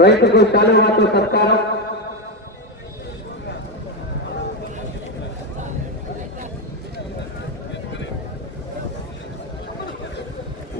రైతుకు శాలువాతో సత్కారం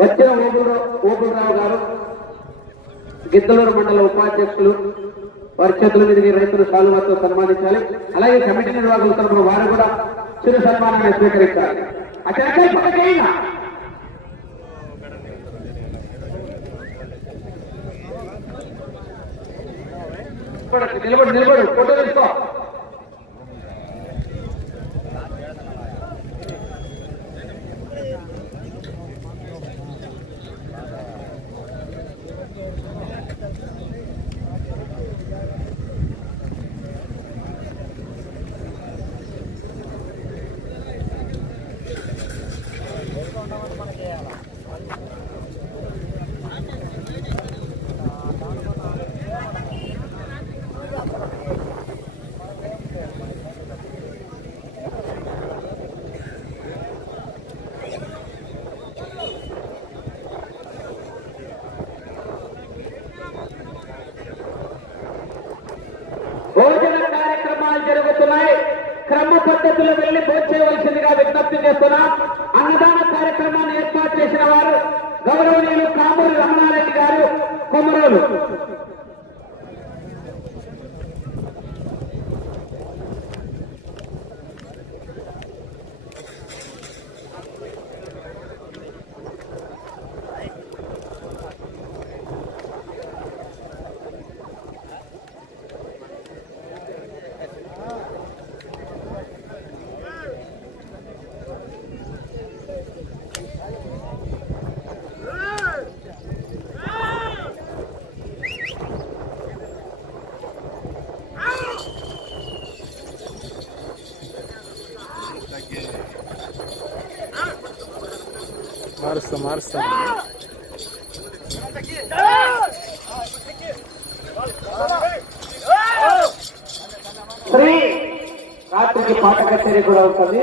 వచ్చిన ఓబులు ఓబులరావు గారు గిద్దలూరు మండల ఉపాధ్యక్షులు వారి చేతుల మీదకి రైతులు సాలువాతో సన్మానించాలి. అలాగే కమిటీ నిర్వాహకుల తరఫున వారు కూడా చిరు సన్మానాన్ని స్వీకరించాలి. అక్కడ నిలబడు నిలబడు ఫోటో తీసుకో. పద్ధతిలో వెళ్ళి భోజేయవలసిందిగా విజ్ఞప్తి చేస్తున్నా. అన్నదాన కార్యక్రమాన్ని ఏర్పాటు చేసిన వారు గౌరవనీయులు కామూరి రమణారెడ్డి గారు కొమరోలు. మారుస్తా. మారుస్తా శ్రీ రాత్రికి పాట కచేరీ కూడా అవుతుంది.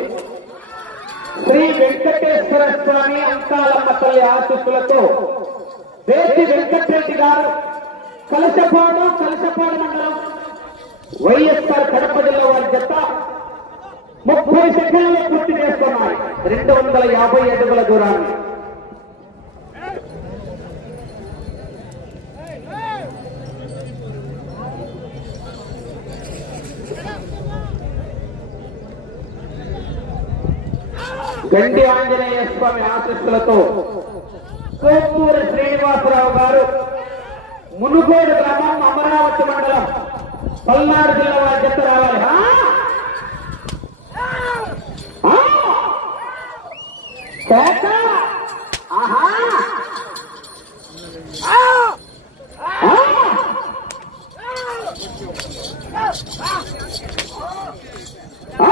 శ్రీ వెంకటేశ్వర స్వామి అంకాలమ్మ తల్లి ఆశీస్సులతో వేసి వెంకటరెడ్డి గారు కలసపాడు కలసపాడు మండలం వైఎస్ఆర్ కడప జిల్లా వారి జత ముప్పై సెకండ్లు పూర్తి చేస్తున్నారు. రెండు వందల యాభై అడుగుల దూరాన్ని. గండి ఆంజనేయ స్వామి ఆశస్సులతో కోపూరి శ్రీనివాసరావు గారు మునుగోడు గ్రామం అమరావతి మండలం పల్నాడు జిల్లా వారి చెత్త రావాలి. ఆ? ఆ? కేక? ఆహా ఆ? ఆ?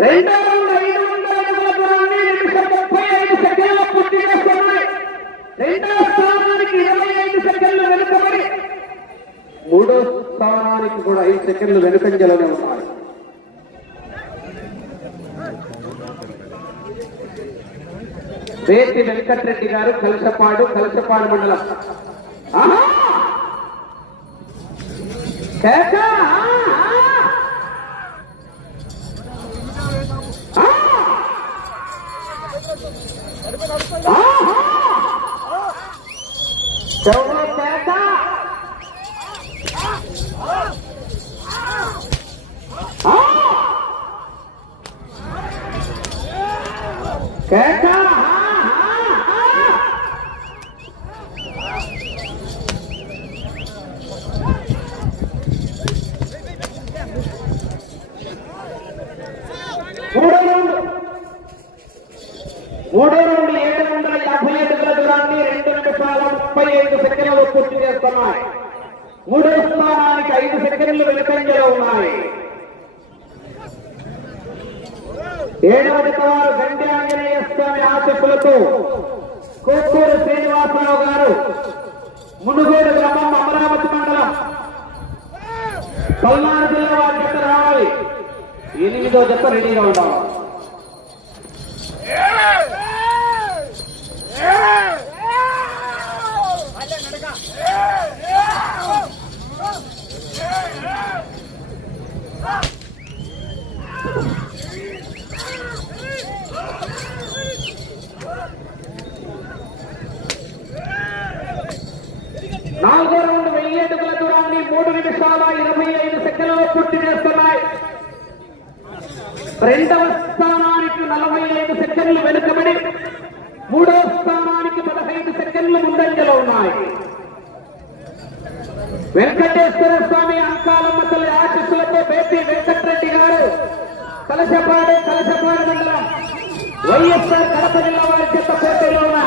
రెండో రౌండ్ ఐదు వందల అడుగుల దూరాన్ని నిమిషం ముప్పై ఐదు సెకండ్ల పూర్తి చేస్తున్నాయి రెండవ స్థానానికి ఇరవై ఐదు సెకండ్లు వెనుకబడి మూడో స్థానానికి కూడా ఐదు సెకండ్లు వెనుకంజలోనే ఉన్నాయి వేటి వెంకటరెడ్డి గారు కలసపాడు కలసపాడు మండలం. ఆహా! కేక! ఆ! ఆహా! చెవులో కేక! ఆ! కేక! ఆ! ఆ! ఆ! ముప్పై ఐదు సెకండ్లు పూర్తి చేస్తున్నాయి మూడో స్థానానికి ఐదు సెకండ్లు వెనుకంజలో ఉన్నాయి ఏడవ వారు గండి ఆంజనేయ స్వామి ఆశీస్సులతో కోక్కూరు శ్రీనివాసరావు గారు మునుగోడు గ్రామం అమరావతి మండలం. పల్నాడు జిల్లా వారి జత రావాలి. ఎనిమిదో జత రెడీగా ఉండాలి. నాలుగో రౌండ్ వెయ్యి అడుగుల దూరాన్ని మూడు నిమిషాల ఇరవై ఐదు సెకండ్లలో పూర్తి చేస్తున్నాయి. రెండవ స్థానానికి నలభై ఐదు సెకండ్లు వెనుకబడి మూడవ స్థానానికి పదహైదు సెకండ్లు ముందంజలో ఉన్నాయి. వెంకటేశ్వర స్వామి అంకాలమ్మ తల్లి ఆశీస్సులతో బేపీ వెంకటరెడ్డి గారు కలశపాడు కలశపాడు మండలం వైఎస్ఆర్ కడప జిల్లా వారి చెత్త పోటీలో ఉన్న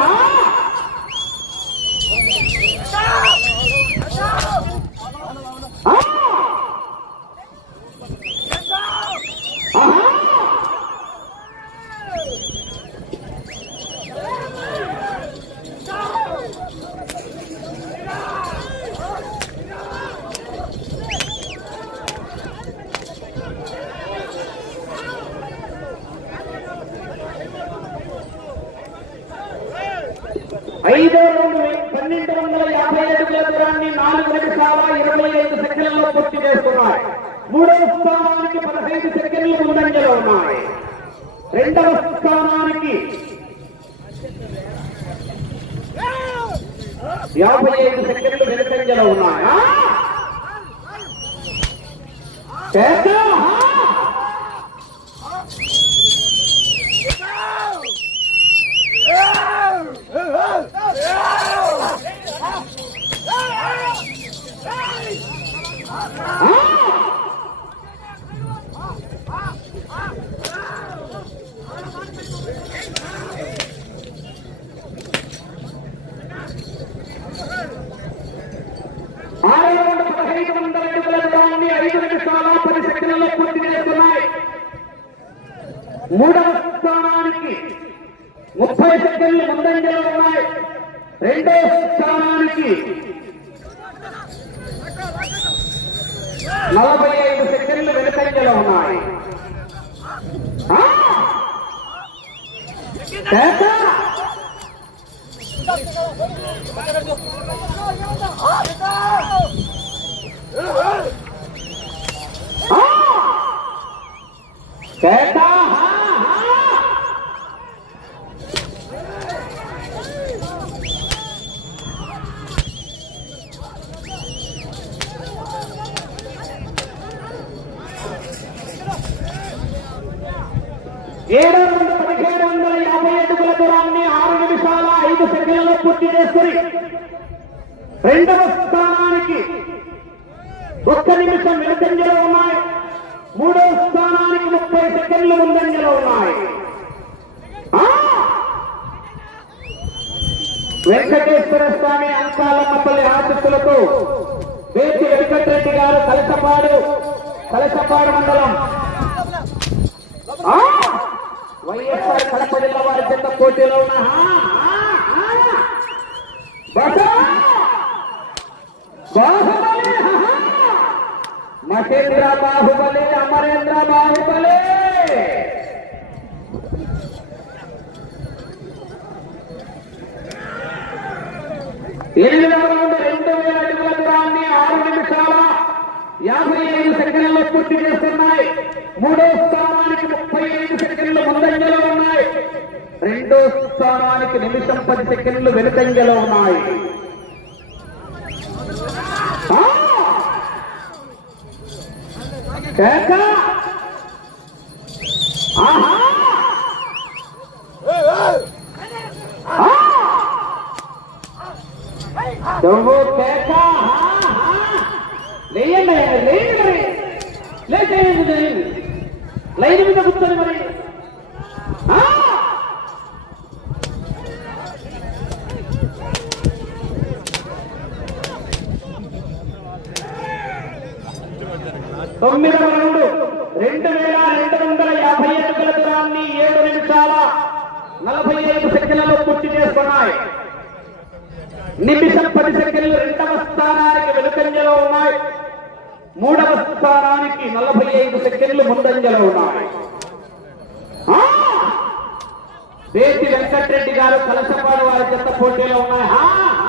యాభై ఐదు సెకండ్లు వెనుకంజలో ఉన్నాయి ఆ! చేద్దాం, ఆ! ఆరు వందల పదహైదు వందల అడుగుల దూరాన్ని ఐదు నిమిషాల పది సెకండ్లలో పూర్తి చేస్తున్నాయి. మూడవ స్థానానికి ముప్పై సెకండ్లు ముందంజలో ఉన్నాయి. రెండో స్థానానికి నలభై ఐదు సెకండ్లు వెనుకంజలో ఉన్నాయి. Oh! ఏడు వందల పదిహేడు వందల యాభై అడుగుల దూరాన్ని ఆరు నిమిషాల ఐదు సెకండ్లలో పూర్తి చేసుకుని రెండవ స్థానానికి ఒక్క నిమిషం వెనుకంజలో ఉన్నాయి. మూడవ స్థానానికి ముప్పై సెకండ్లు ముందంజలో ఉన్నాయి. వెంకటేశ్వర స్వామి అంకాలమ్మపల్లి ఆశస్సులతో ఆశిస్సులతో వేసి వెంకటరెడ్డి గారు కలసపాడు కలసపాడు మండలం. వైఎస్ఆర్ కడప జిల్లా వారి చెత్త పోటీలో ఉన్న ఆ, ఆ, మహేంద్ర బాహుబలి అమరేంద్ర బాహుబలి! ఎనిమిదవ రౌండ్ రెండు వేల అడుగుల దూరాన్ని ఆరు నిమిషాల యాభై ఐదు సెకండ్లలో పూర్తి చేస్తున్నాయి. మూడో స్థానానికి ముప్పై ఐదు సెకండ్లు ముందంజలో ఉన్నాయి. రెండో స్థానానికి నిమిషం పది సెకండ్లు వెనుకంజలో ఉన్నాయి. కేక! ఆహా! ఆ! నువ్వు కేక! ఆహా! లేయండి అయ్యా, లేయండి మరి లేచేయండి చేయండి లైన్ మీద కూర్చొని మరి ఆ! తొమ్మిదవ రౌండ్ రెండు వేల రెండు వందల యాభై అడుగుల దూరాన్ని ఏడు నిమిషాల నలభై ఐదు సెకండ్లలో పూర్తి చేసుకున్నాయి. నిమిషం పది సెకండ్లు రెండవ స్థానానికి వెనుకంజలో ఉన్నాయి. మూడవ స్థానానికి నలభై ఐదు సెకండ్లు ముందంజలో ఉన్నాయి. వేసి వెంకటరెడ్డి గారు కలసపాడు వారి చెత్త పోటీలో ఉన్నాయి ఆ!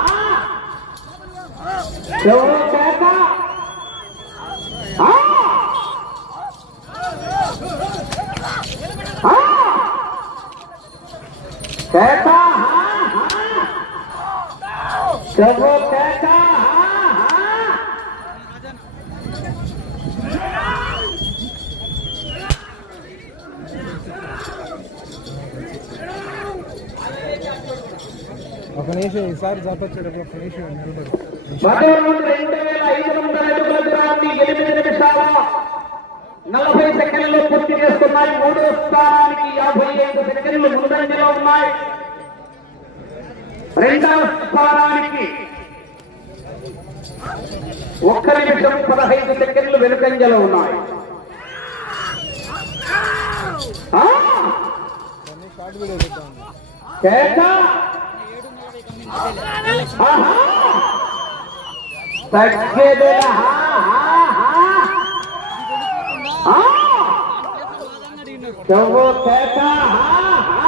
ఆ! ఎవరో కేక? ఆ! ఆ! కేక? ఆ! ఆ! ఎవరో కేక? ఆ! ఆ! ఒక నిమిషం ఈసారి చెప్పొచ్చేటప్పుడు ఒక నిమిషం నిలబడు. మధురం రెండు వేల ఐదు వందల అడుగుల దూరాన్ని ఎనిమిది నిమిషాల నలభై సెకండ్లు పూర్తి చేస్తున్నాయి. మూడో స్థానానికి యాభై ఐదు సెకండ్లు ముందంజలో ఉన్నాయి. రెండవ స్థానానికి ఒక్క నిమిషం పదహైదు సెకండ్లు వెనుకంజలో ఉన్నాయి. ఆ! धक्के देना हाँ हाँ हाँ हाँ तो वो कहता हाँ हाँ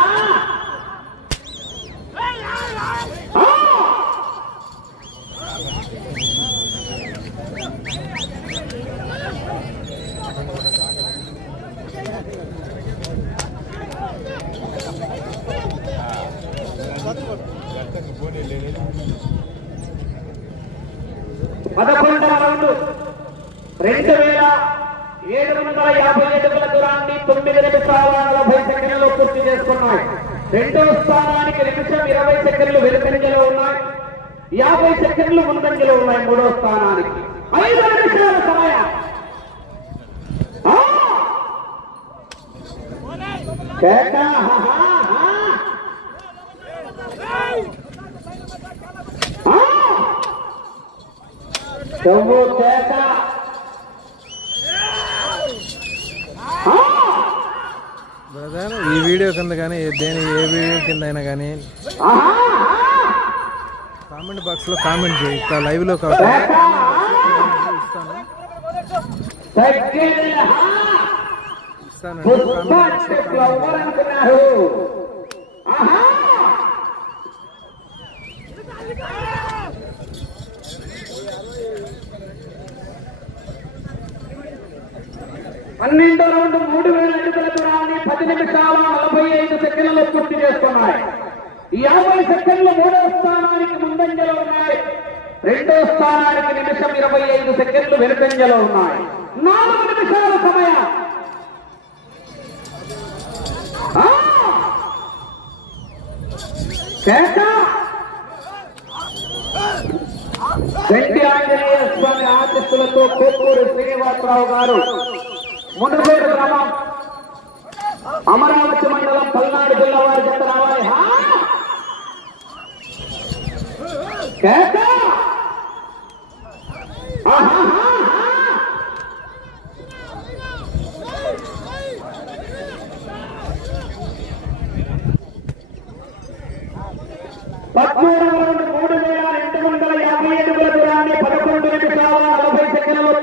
బ్రదర్ ఈ వీడియో కింద కానీ దేని ఏ వీడియో కింద అయినా కానీ! కామెంట్ బాక్స్లో కామెంట్ చేయి. లైవ్లో కాదు नुकसान आणि कामगारांचे काम వెంటి ఆంజనేయ స్వామి ఆశస్సులతో కోప్పూరు శ్రీనివాసరావు గారు మునుగోడు గ్రామం అమరావతి మండలం పల్నాడు జిల్లా వారి జత రావాలి. హా!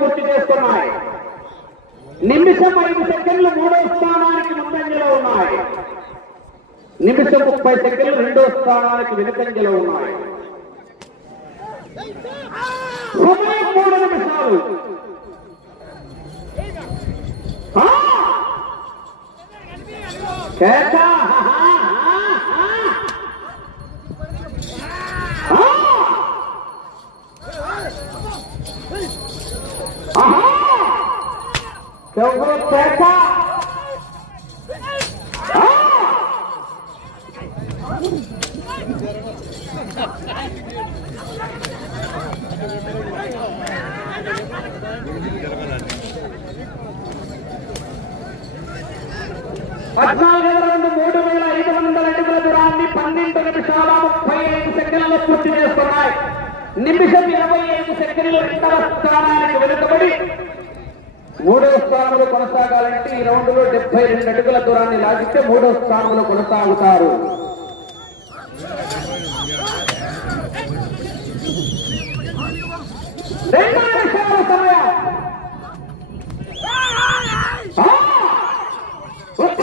పూర్తి చేస్తున్నాయి. నిమిషం ఐదు సెకండ్లు మూడో స్థానానికి ముందంజలో ఉన్నాయి. నిమిషం ముప్పై సెకండ్లు రెండో స్థానానికి వెనుకంజలో ఉన్నాయి. సమయం మూడు నిమిషాలు. ఆ! ఆహా! చెవు పేట పద్నాలుగు రెండు మూడు వేల ఐదు వందల అడుగుల దూరాన్ని పన్నెండు నిమిషాల ముప్పై ఐదు సెకండ్లలో పూర్తి చేస్తున్నాయి నిమిషం ఇరవై ఐదు సెకండ్లు రెండవ స్థానానికి వెనుకబడి మూడవ స్థానంలో కొనసాగాలంటే ఈ రౌండ్లో డెబ్బై రెండు అడుగుల దూరాన్ని లాగితే మూడవ స్థానంలో కొనసాగుతారు. రెండు నిమిషాల సమయం! ఒక్క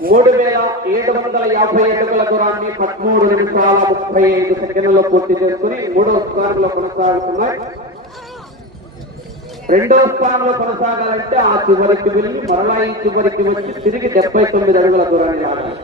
మూడు వేల ఏడు వందల యాభై అడుగుల దూరాన్ని పదమూడు నిమిషాల ముప్పై ఐదు సెకండ్లలో పూర్తి చేసుకుని మూడవ స్థానంలో కొనసాగుతున్నాయి. రెండవ స్థానంలో కొనసాగాలంటే ఆ చివరికి వెళ్ళి మరలా ఈ చివరికి వచ్చి తిరిగి డెబ్బై తొమ్మిది అడుగుల దూరాన్ని ఆడాలి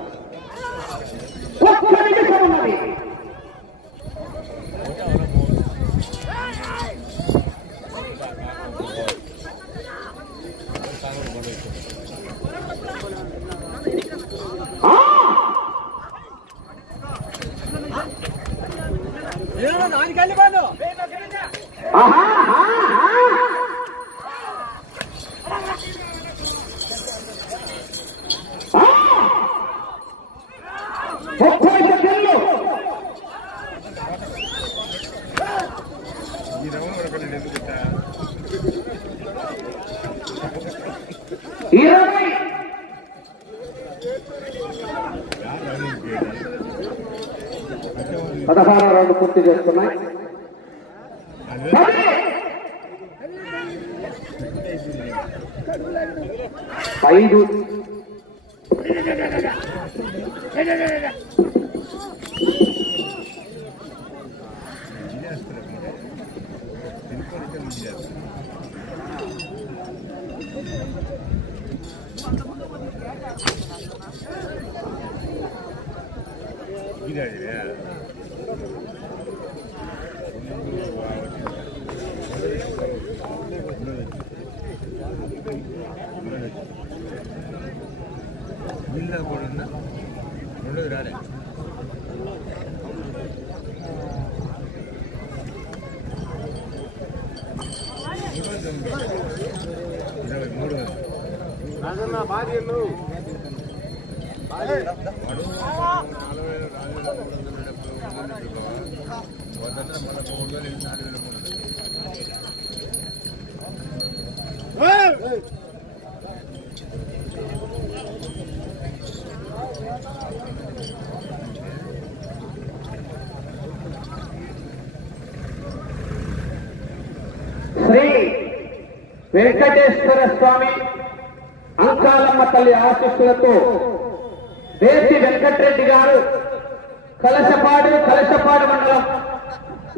ఐదు ఇదే పది. ఐదు రెండోది రాలే ఇరవై మూడు శ్రీ వెంకటేశ్వర స్వామి అంకాలమ్మ తల్లి ఆశీస్సులతో వేసి వెంకటరెడ్డి గారు కలశపాడు కలశపాడు మండలం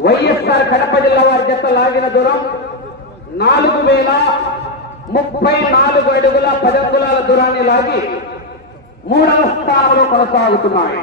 వైఎస్ఆర్ కడప జిల్లా వారి జత లాగిన దూరం నాలుగు వేల ముప్పై నాలుగు అడుగుల పదంగులాల దూరాన్ని లాగి మూడవ స్థానంలో కొనసాగుతున్నాయి.